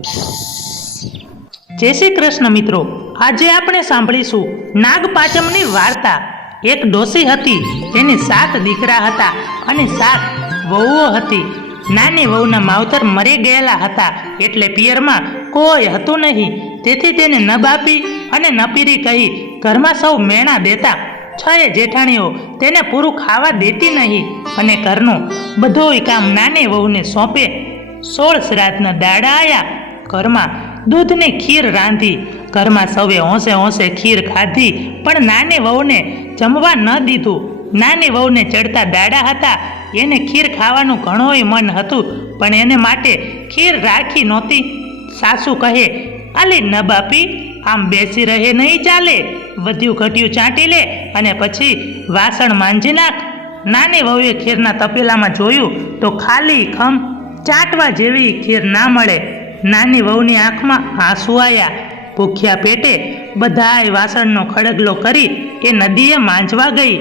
જય શ્રી કૃષ્ણ મિત્રો, આજે આપણે સાંભળીશું નાગપાંચમની વાર્તા। એક ડોસી હતી, તેની 7 દીકરા હતા અને 7 વહુઓ હતી। નાની વહુના માવતર મરી ગયેલા હતા, એટલે પિયરમાં કોઈ હતું નહીં। તેથી તેને ન બાપી અને ન પીરી કહી ઘરમાં સૌ મેણા દેતા। 6 જેઠાણીઓ તેને પૂરું ખાવા દેતી નહીં અને ઘરનું બધુંય કામ નાની વહુને સોંપે। 16 શ્રાદ્ધના દાડા આવ્યા, ઘરમાં દૂધની ખીર રાંધી। ઘરમાં સૌએ હોંશે હોંશે ખીર ખાધી, પણ નાની વહુને જમવા ન દીધું। નાની વહુને ચડતા દાડા હતા, એને ખીર ખાવાનું ઘણોય મન હતું, પણ એને માટે ખીર રાખી નહોતી। સાસુ કહે, આલી ન બાપી, આમ બેસી રહે નહીં ચાલે, વધ્યું ઘટ્યું ચાટી લે અને પછી વાસણ માંજી નાખ। નાની વહુએ ખીરના તપેલામાં જોયું તો ખાલી ખમ ચાટવા જેવી ખીર ના મળે। નાની વહુની આંખમાં આંસુ આવ્યા। ભૂખ્યા પેટે બધાય વાસણનો ખડગલો કરી એ નદીએ માંજવા ગઈ।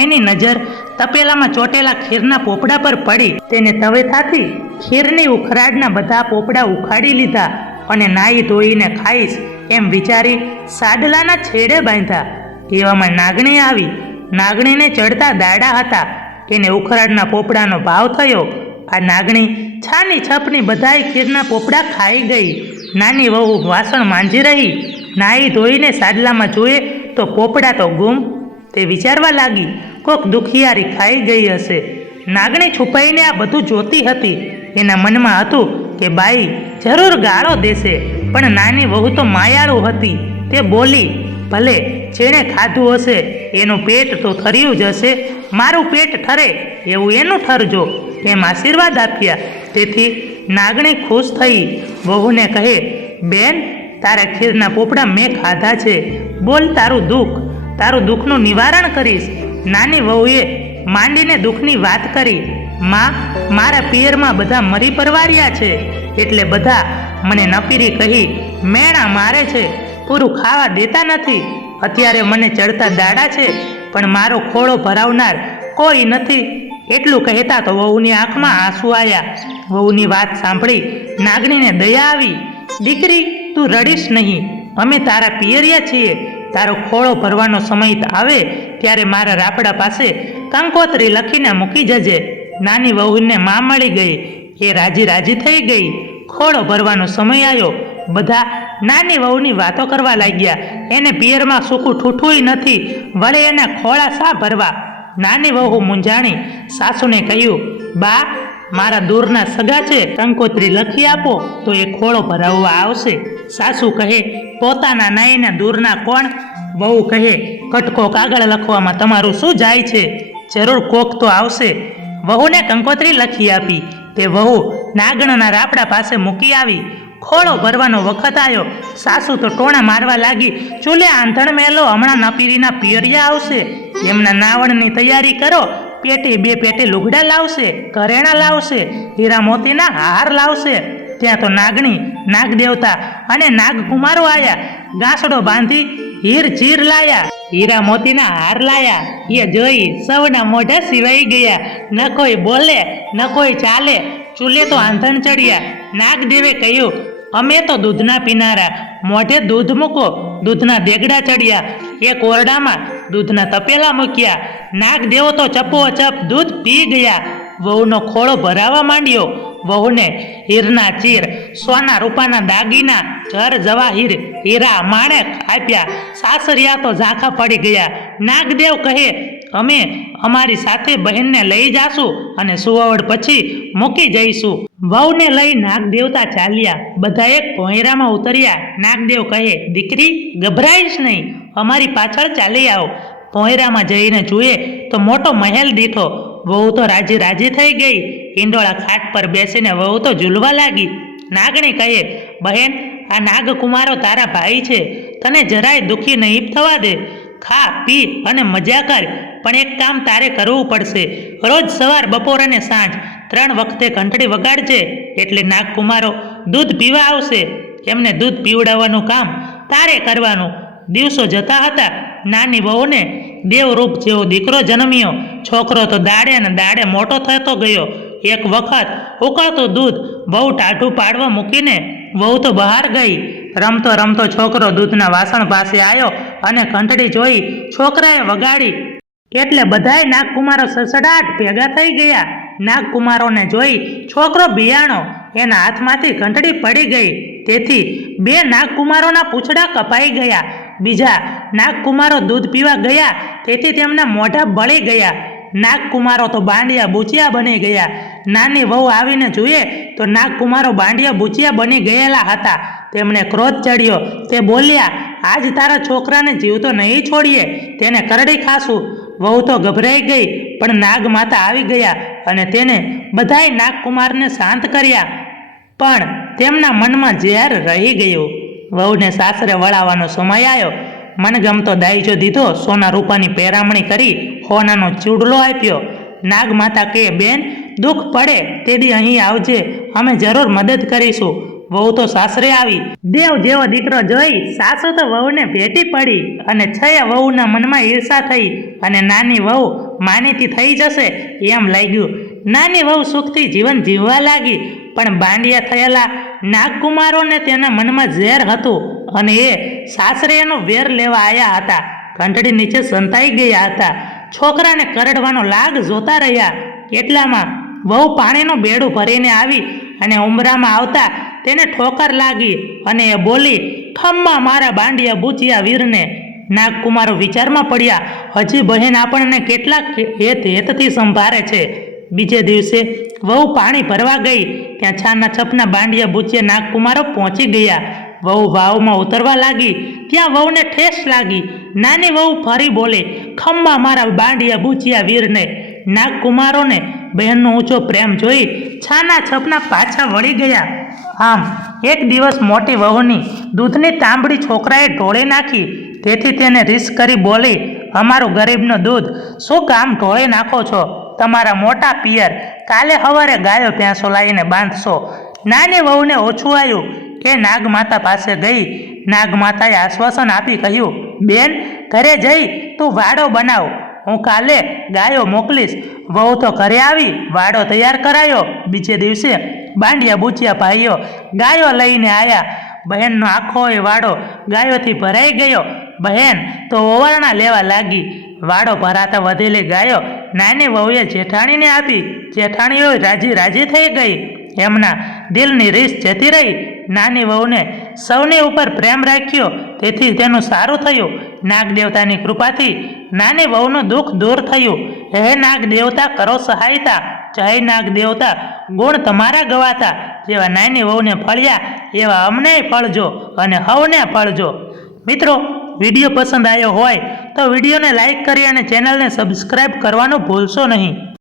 એની નજર તપેલામાં ચોટેલા ખીરના પોપડા પર પડી। તેને તવેથાથી ખીરની ઉખરાડના બધા પોપડા ઉખાડી લીધા અને નાહી ધોઈને ખાઈશ એમ વિચારી સાડલાના છેડે બાંધ્યા। એવામાં નાગણી આવી। નાગણીને ચડતા દાડા હતા, એને ઉખરાડના પોપડાનો ભાવ થયો। આ નાગણી છાની છપની બધાય ખીરના પોપડા ખાઈ ગઈ। નાની વહુ વાસણ માંજી રહી, નાહી ધોઈને સાડલામાં જોયે તો પોપડા તો ગુમ। તે વિચારવા લાગી, કોક દુખિયારી ખાઈ ગઈ હશે। નાગણી છુપાઈને આ બધું જોતી હતી। એના મનમાં હતું કે બાઈ જરૂર ગાળો દેશે, પણ નાની વહુ તો માયાળુ હતી। તે બોલી, ભલે જેણે ખાધું હશે એનું પેટ તો ઠર્યું જ હશે, મારું પેટ ઠરે એવું એનું ઠરજો એમ આશીર્વાદ આપ્યા। તેથી નાગણી ખુશ થઈ વહુને કહે, બેન, તારા ખીરના પોપડા મેં ખાધા છે, બોલ તારું દુઃખનું નિવારણ કરીશ। નાની વહુએ માંડીને દુઃખની વાત કરી। માં, મારા પિયરમાં બધા મરી પરવાર્યા છે, એટલે બધા મને નપીરી કહી મેણા મારે છે, પૂરું ખાવા દેતા નથી। અત્યારે મને ચડતા દાડા છે, પણ મારો ખોળો ભરાવનાર કોઈ નથી। એટલું કહેતા તો વહુની આંખમાં આંસુ આવ્યા। વહુની વાત સાંભળી નાગણીને દયા આવી। દીકરી, તું રડીશ નહીં, અમે તારા પિયરિયા છીએ। તારો ખોળો ભરવાનો સમય આવે ત્યારે મારા રાપડા પાસે કંકોત્રી લખીને મૂકી જજે। નાની વહુને માં મળી ગઈ, એ રાજી થઈ ગઈ। ખોળો ભરવાનો સમય આવ્યો, બધા નાની વહુની વાતો કરવા લાગ્યા। એને પિયરમાં સૂકું ઠૂઠુંય નથી, વળે એને ખોળા શા ભરવા? નાની વહુ મૂંઝાણી સાસુને કહ્યું, બા, મારા દૂરના સગા છે, કંકોત્રી લખી આપો તો એ ખોળો ભરાવવા આવશે। સાસુ કહે, પોતાના નાઈને દૂરના કોણ? વહુ કહે, કટકો કાગળ લખવામાં તમારું શું જાય છે? જરૂર કોક તો આવશે। વહુને કંકોત્રી લખી આપી। તે વહુ નાગણના રાપડા પાસે મૂકી આવી। ખોળો ભરવાનો વખત આવ્યો। સાસુ તો ટોણા મારવા લાગી, ચૂલે આંધણ મેલો, હમણાં નપીરીના પિયરિયા આવશે, એમના નાવણની તૈયારી કરો। પેટે 2 પેટે લુગડા લાવશે, ઘરેણા લાવશે, હીરા મોતીના હાર લાવશે। ત્યાં તો નાગણી, નાગ દેવતા અને નાગકુમારો આવ્યા। ગાંસડો બાંધી હીર ચીર લાયા, હીરા મોતીના હાર લાયા। એ જોઈ સૌના મોઢા સિવાઈ ગયા। ન કોઈ બોલે ન કોઈ ચાલે, ચૂલે તો આંધણ ચડ્યા। નાગદેવે કહ્યું, અમે તો દૂધના પીનારા, મોઢે દૂધ મૂકો। દૂધના દેગડા ચડ્યા, એક ઓરડામાં દૂધના તપેલા મૂક્યા। નાગદેવો તો ચપોચપ દૂધ પી ગયા। વહુનો ખોળો ભરાવા માંડ્યો। વહુને હીરના ચીર, સોના રૂપાના દાગીના, જર જવાહીર, હીરા માણેક આપ્યા। સાસરિયા તો ઝાંખા પડી ગયા। નાગદેવ કહે, અમે અમારી સાથે બહેનને લઈ જાશું અને સુવાવડ પછી મૂકી જઈશું। વહુને લઈ નાગદેવતા ચાલ્યા। બધા એક ભોંયરામાં ઉતર્યા। નાગદેવ કહે, દીકરી, ગભરાઈશ નહીં, અમારી પાછળ ચાલી આવો। ભોંયરામાં જઈને જુએ તો મોટો મહેલ દીઠો। વહુ તો રાજી થઈ ગઈ। ઈંડોળા ખાટ પર બેસીને વહુ તો ઝૂલવા લાગી। નાગણી કહે, બહેન, આ નાગકુમારો તારા ભાઈ છે, તને જરાય દુઃખી નહીં થવા દે। ખા પી અને મજા કર, પણ એક કામ તારે કરવું પડશે। રોજ સવાર, બપોર અને સાંજ 3 વખતે ઘંટડી વગાડજે, એટલે નાગકુમારો દૂધ પીવા આવશે। એમને દૂધ પીવડાવવાનું કામ તારે કરવાનું। દિવસો જતા હતા। નાની વહુને દેવરૂપ જેવો દીકરો જન્મ્યો। છોકરો તો દાડે ને દાડે મોટો થતો ગયો। એક વખત ઉકળતું દૂધ બહુ ટાઢું પાડવા મૂકીને વહુ તો બહાર ગઈ. રમતો રમતો છોકરો દૂધના વાસણ પાસે આવ્યો અને ઘંટડી જોઈ છોકરાએ વગાડી એટલે બધાય નાગકુમારો સડસડાટ ભેગા થઈ ગયા. નાગકુમારોને જોઈ છોકરો બિયાણો. એના હાથમાંથી ઘંટડી પડી ગઈ. તેથી 2 નાગકુમારોના પૂંછડા કપાઈ ગયા. બીજા નાગકુમારો દૂધ પીવા ગયા તેથી તેમના મોઢા બળી ગયા. નાગકુમારો તો બાંડિયા બૂચિયા બની ગયા. નાની વહુ આવીને જોઈએ તો નાગકુમારો બાંડિયા બૂચિયા બની ગયેલા હતા. તેમને ક્રોધ ચડ્યો. તે બોલ્યા, આજ તારા છોકરાને જીવતો નહીં છોડીએ, તેને કરડી ખાશું. વહુ તો ગભરાઈ ગઈ, પણ નાગમાતા આવી ગયા અને તેને બધાય નાગકુમારને શાંત કર્યા. પણ તેમના મનમાં ઝેર રહી ગયું. વહુને સાસરે વળાવવાનો સમય આવ્યો. મનગમતો દાયજો દીધો. સોના રૂપાની પહેરામણી કરી હોનાનો ચૂડલો આપ્યો. નાગમાતા કહે, બેન, દુઃખ પડે તેથી અહીં આવજે, અમે જરૂર મદદ કરીશું. વહુ તો સાસરે આવી. દેવ જેવો દીકરો જોઈ સાસુ તો વહુને ભેટી પડી અને છયા વહુના મનમાં ઈર્ષા થઈ અને નાની વહુ માનીતી થઈ જશે એમ લાગ્યું. નાની વહુ સુખથી જીવન જીવવા લાગી. પણ બાંડિયા થયેલા નાગકુમારોને તેના મનમાં ઝેર હતું અને એ સાસરે એનો વેર લેવા આવ્યા હતા. ઘંટડી નીચે સંતાઈ ગયા હતા. છોકરાને કરડવાનો લાગ જોતા રહ્યા. એટલામાં વહુ પાણીનું બેડું ભરીને આવી અને ઉંબરામાં આવતા તેને ઠોકર લાગી અને એ બોલી, ખમ્મા મારા બાંડિયા બૂચિયા વીરને. નાગકુમારો વિચારમાં પડ્યા. હજી બહેન આપણને કેટલાક હેતથી સંભાળે છે. બીજે દિવસે વહુ પાણી ભરવા ગઈ. ત્યાં છાના છપના બાંડિયા બૂચિયા નાગકુમારો પહોંચી ગયા. વહુ વાવમાં ઉતરવા લાગી. ત્યાં વહુને ઠેસ લાગી. નાની વહુ ફરી બોલે, ખમ્મા મારા બાંડિયા બૂચિયા વીરને. નાગકુમારોને બહેનનો ઊંચો પ્રેમ જોઈ છાના છપના પાછા વળી ગયા. આમ એક દિવસ મોટી વહુની દૂધની તાંબડી છોકરાએ ઢોળી નાખી. તેથી તેને રીસ કરી બોલી, અમારું ગરીબનું દૂધ શું કામ ઢોળી નાખો છો? તમારા મોટા પિયર કાલે સવારે ગાયો ભેંસો લાવીને બાંધશો. નાની વહુને ઓછું આવ્યું કે નાગમાતા પાસે ગઈ. નાગમાતાએ આશ્વાસન આપી કહ્યું, બેન, ઘરે જઈ તું વાડો બનાવ, હું કાલે ગાયો મોકલીશ. વહુ તો ઘરે આવી વાડો તૈયાર કરાયો. બીજે દિવસે બાંડિયા બૂચિયા ભાઈઓ ગાયો લઈને આવ્યા. બહેનનો આખો એ વાડો ગાયોથી ભરાઈ ગયો. બહેન તો ઓવારણા લેવા લાગી. વાડો ભરાતા વધેલી ગાયો નાની વહુએ જેઠાણીને આપી. જેઠાણીઓ રાજી થઈ ગઈ. એમના દિલની રીસ જતી રહી. નાની વહુને સૌની ઉપર પ્રેમ રાખ્યો તેથી તેનું સારું થયું. નાગદેવતાની કૃપાથી નાની વહુનું દુઃખ દૂર થયું. હે નાગદેવતા, કરો સહાયતા. જય નાગદેવતા, ગુણ તમારા ગવાતા. જેવા નાની વહુને ફળ્યા એવા અમને ફળજો અને હવને ફળજો. મિત્રો, વિડીયો પસંદ આવ્યો હોય તો વિડીયોને લાઈક કરી અને ચેનલને સબસ્ક્રાઈબ કરવાનું ભૂલશો નહીં.